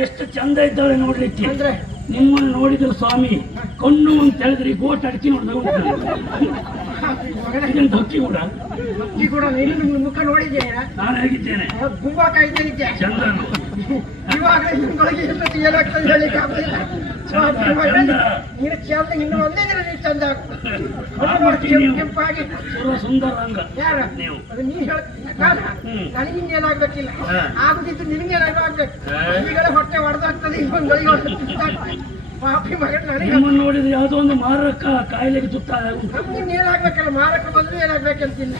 ಎಷ್ಟು ಚಂದ ಇದ್ದಾಳೆ ನೋಡ್ಲಿಕ್ಕೆ. ನಿಮ್ಮನ್ನು ನೋಡಿದ್ರು ಸ್ವಾಮಿ ಕಣ್ಣು ಅಂತ ಹೇಳಿದ್ರೆ ಗೋಟ್ ಅಡಿಕೆ ನೋಡಿದ ಭಕ್ತಿ ಕೂಡ ಮುಖ ನೋಡಿದ್ದೇನೆ. ನಾನು ಹೇಗಿದ್ದೇನೆ ಚಂದ ಸುಂದರ ಅಂಗ ನೀವು ನನಗಿನ್ನೇನಾಗ್ಬೇಕಿಲ್ಲ ಆಗುದಿದ್ದು ನಿನಗೇನಾಗ್ಬೇಕು. ಈಗಲೇ ಹೊಟ್ಟೆ ಹೊಡೆದಾಗ್ತದೆ. ಪಾಪಿ ಮಗ ನಿಮ್ಮನ್ನು ನೋಡಿದ್ರೆ ಯಾವುದೋ ಒಂದು ಮಾರಕ ಕಾಯಿಲೆಗೆ ತುತ್ತಾದ ಏನಾಗ್ಬೇಕಲ್ಲ. ಮಾರಕ ಬಂದ್ರೆ ಏನಾಗ್ಬೇಕಂತಿಲ್ಲ.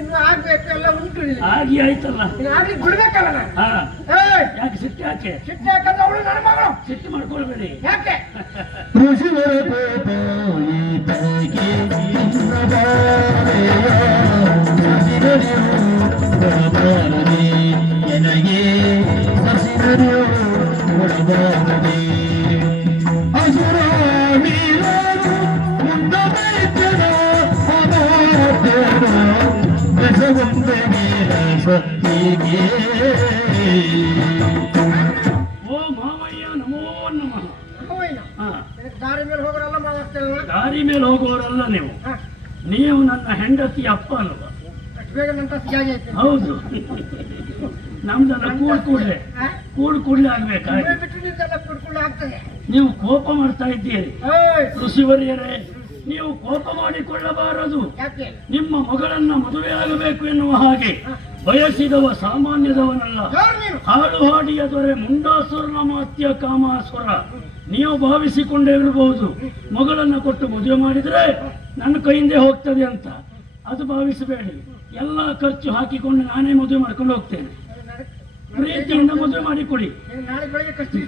ಇನ್ನು ಆಗ್ಬೇಕು ಎಲ್ಲ ಉಂಟು. ಆಗಿ ಆಯ್ತಲ್ಲ ಆಗ್ಲಿ ಬಿಡ್ಬೇಕಲ್ಲ ನಾನು. ಯಾಕೆ ಸಿಟ್ಟು ಯಾಕೆ ಸಿಟ್ಟು ಯಾಕಂದ್ರೆ ಅವಳು ನನ್ನ ಮಗಳು. ಸಿಟ್ಟು ಮಾಡ್ಕೊಳ್ಬೇಡಿ. ಯಾಕೆ ಓ ಮಾವಯ್ಯ ನಮೋ ನಮಃ. ದಾರಿ ಮೇಲೆ ಹೋಗೋರೆಲ್ಲ ಮಾತಾಡ್ತೇವೆ. ದಾರಿ ಮೇಲೆ ಹೋಗುವವರಲ್ಲ ನೀವು. ನೀವು ನನ್ನ ಹೆಂಡತಿ ಅಪ್ಪ ಅಲ್ವಾ? ಬೇಗ ನನ್ನ ಹೌದು. ನಮ್ದೆಲ್ಲ ಕೂಡ್ಲೆ ಆಗ್ಬೇಕಾಗಿ ಕುಡ್ಕೊಂಡು ಆಗ್ತದೆ. ನೀವು ಕೋಪ ಮಾಡ್ತಾ ಇದ್ದೀರಿ ಋಷಿವರ್ಯರೇ. ನೀವು ಕೋಪ ಮಾಡಿಕೊಳ್ಳಬಾರದು. ನಿಮ್ಮ ಮಗಳನ್ನ ಮದುವೆ ಆಗಬೇಕು ಎನ್ನುವ ಹಾಗೆ ಬಯಸಿದವ ಸಾಮಾನ್ಯದವನಲ್ಲ. ಹಾಡು ಹಾಡಿಯ ದೊರೆ ಮುಂಡಾಸುರನ ಮಾತ್ಯ ಕಾಮಾಸುರ. ನೀವು ಭಾವಿಸಿಕೊಂಡೇ ಇರಬಹುದು ಮಗಳನ್ನ ಕೊಟ್ಟು ಮದುವೆ ಮಾಡಿದ್ರೆ ನನ್ನ ಕೈಯಿಂದೇ ಹೋಗ್ತದೆ ಅಂತ. ಅದು ಭಾವಿಸಬೇಡಿ. ಎಲ್ಲ ಖರ್ಚು ಹಾಕಿಕೊಂಡು ನಾನೇ ಮದುವೆ ಮಾಡ್ಕೊಂಡು ಹೋಗ್ತೇನೆ. ಪ್ರೀತಿಯಿಂದ ಮದುವೆ ಮಾಡಿಕೊಡಿ. ನಾಳೆ ಬೆಳಗ್ಗೆ ಖರ್ಚು